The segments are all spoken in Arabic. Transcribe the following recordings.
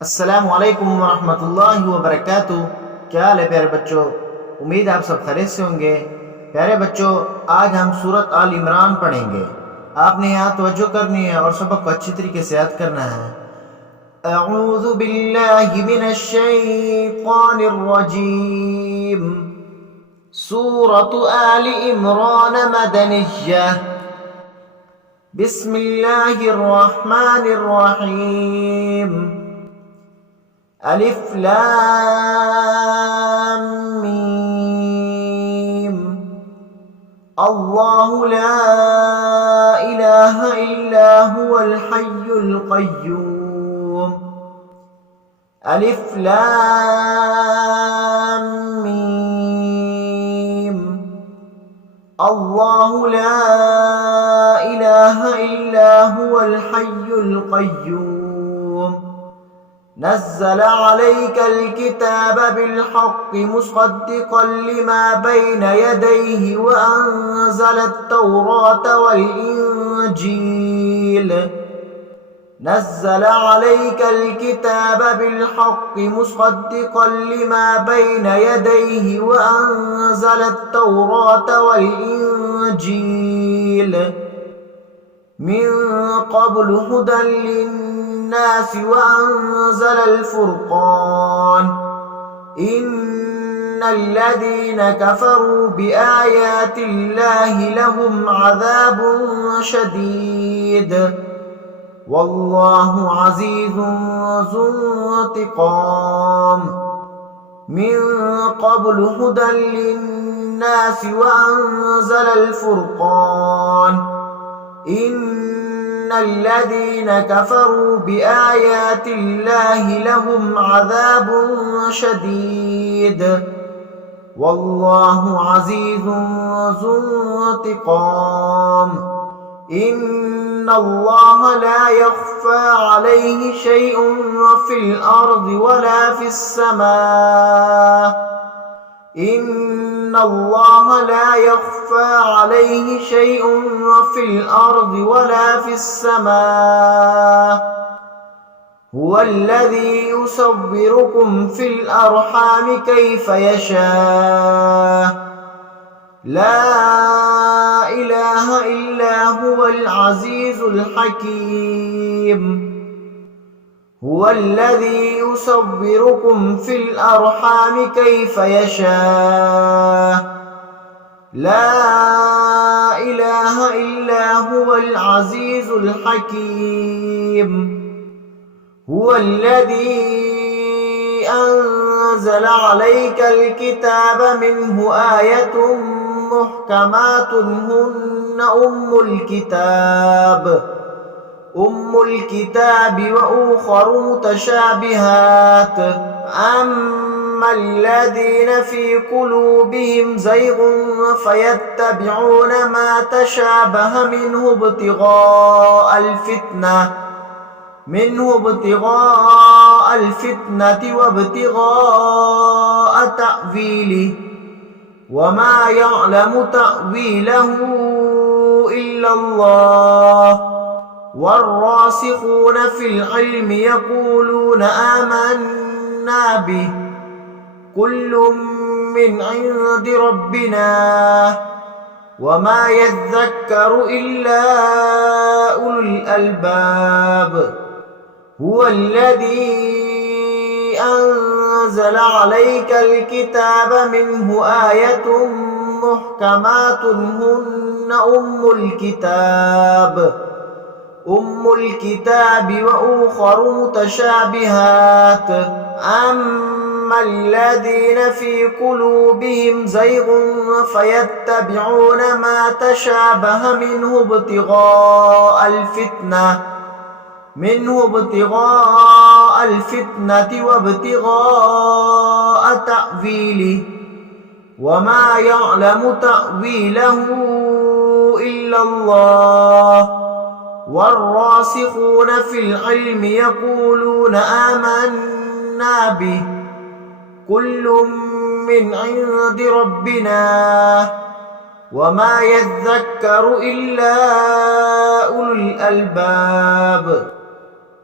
अस्सलामु अलैकुम वरहमतुल्लाहि वबरकातुहू। क्या हाल है प्यारे बच्चों, उम्मीद आप सब खैरियत से होंगे। प्यारे बच्चों, आज हम सूरत आल इमरान पढ़ेंगे। आपने यहाँ तवज्जो करनी है और सबक को अच्छी तरीके से याद करना है। अऊज़ु बिल्लाहि मिनश शैतानिर रजीम। सूरत आल इमरान मदनिय्यह। बिस्मिल्लाहिर रहमानिर रहीम। अलिफ लाम मीम। अल्लाहु ला इलाहा इल्ला हुवल हय्युल क़य्यूम। अलिफ लाम मीम। अल्लाहु ला इलाहा इल्ला हुवल हय्युल क़य्यूम। नज़्ज़ल अलैकल किताब बिलहक़्क़ि मुसद्दिक़न लिमा बैन यदैहि व अंज़लत तौरात वल इंजील। नज़्ज़ल अलैकल किताब बिलहक़्क़ि मुसद्दिक़न लिमा बैन यदैहि व अंज़लत तौरात वल इंजील। मिन क़ब्लु हुदन लिन्नास व अंज़लल फ़ुरक़ान। इन्नल्लज़ीन कफ़रू बिआयातिल्लाहि लहुम अज़ाबुन शदीद वल्लाहु अज़ीज़ुन ज़ु इंतिक़ाम। मिन क़ब्लु हुदन लिन्नास व अंज़लल फ़ुरक़ान। इन्नल्लज़ीन कफ़रू बिआयातिल्लाहि लहुम अज़ाबुन शदीद वल्लाहु अज़ीज़ुन ज़ु इंतिक़ाम। इन्नल्लाह ला यख़फ़ा अलैहि शैउन फ़िल अर्ज़ि वला फ़िस समा। इन्नल्लाह ला यख़फ़ा अलैहि शैउन फ़िल अर्ज़ि वला फ़िस समा। हुवल्लज़ी युसव्विरुकुम फ़िल अर्हाम कैफ़ यशाअ। ला इलाहा इल्ला हुवल अज़ीज़ुल हकीम। हुवल्लज़ी युसव्विरुकुम फ़िल अर्हाम कैफ़ यशाअ। ला इलाहा इल्ला हुवल अज़ीज़ुल हकीम। हुवल्लज़ी أنزل عليك الكتاب منه آية محكمات هن أم الكتاب وأخر متشابهات. أما الذين في قلوبهم زيغ فيتبعون ما تشابه منه ابتغاء الفتنة وابتغاء تأويله وما يعلم تأويله إلا الله. والراسخون في العلم يقولون آمنا به كل من عند ربنا وما يذكر إلا أولو الألباب. هو الذي أنزل عليك الكتاب منه آية محكمات هن أم الكتاب وأخر متشابهات. أما الذين في قلوبهم زيغ فيتبعون ما تشابه منه ابتغاء الفتنة وابتغاء تأويله وما يعلم تأويله إلا الله. والراسخون في العلم يقولون آمنا به كل من عند ربنا وما يذكر إلا أولو الألباب.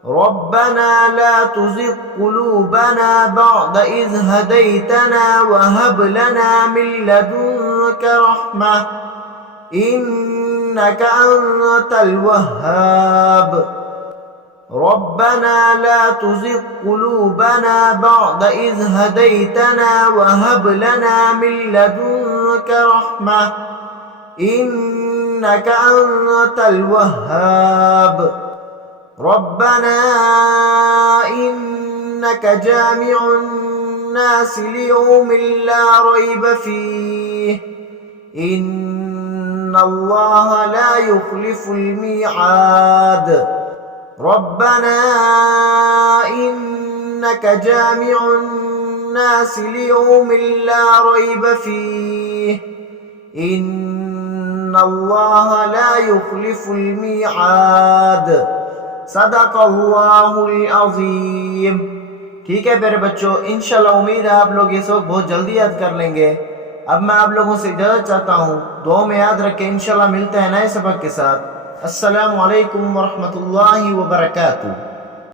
ربنا لا تزغ قلوبنا بعد إذ هديتنا وهب لنا من لدنك رحمة إنك أنت الوهاب ربنا لا تزغ قلوبنا بعد إذ هديتنا وهب لنا من لدنك رحمة إنك أنت الوهاب ربنا إنك جامع الناس ليوم لا ريب فيه إن الله لا يخلف الميعاد ربنا إنك جامع الناس ليوم لا ريب فيه إن الله لا يخلف الميعاد सदक़ अल्लाहुल अज़ीम। ठीक है प्यारे बच्चों, इंशाल्लाह उम्मीद है आप लोग ये सबक बहुत जल्दी याद कर लेंगे। अब मैं आप लोगों से इजाज़त चाहता हूँ, दुआ में याद रखें। इंशाल्लाह मिलते हैं नए सबक के साथ। अस्सलामु अलैकुम व रहमतुल्लाहि व बरकातुहू।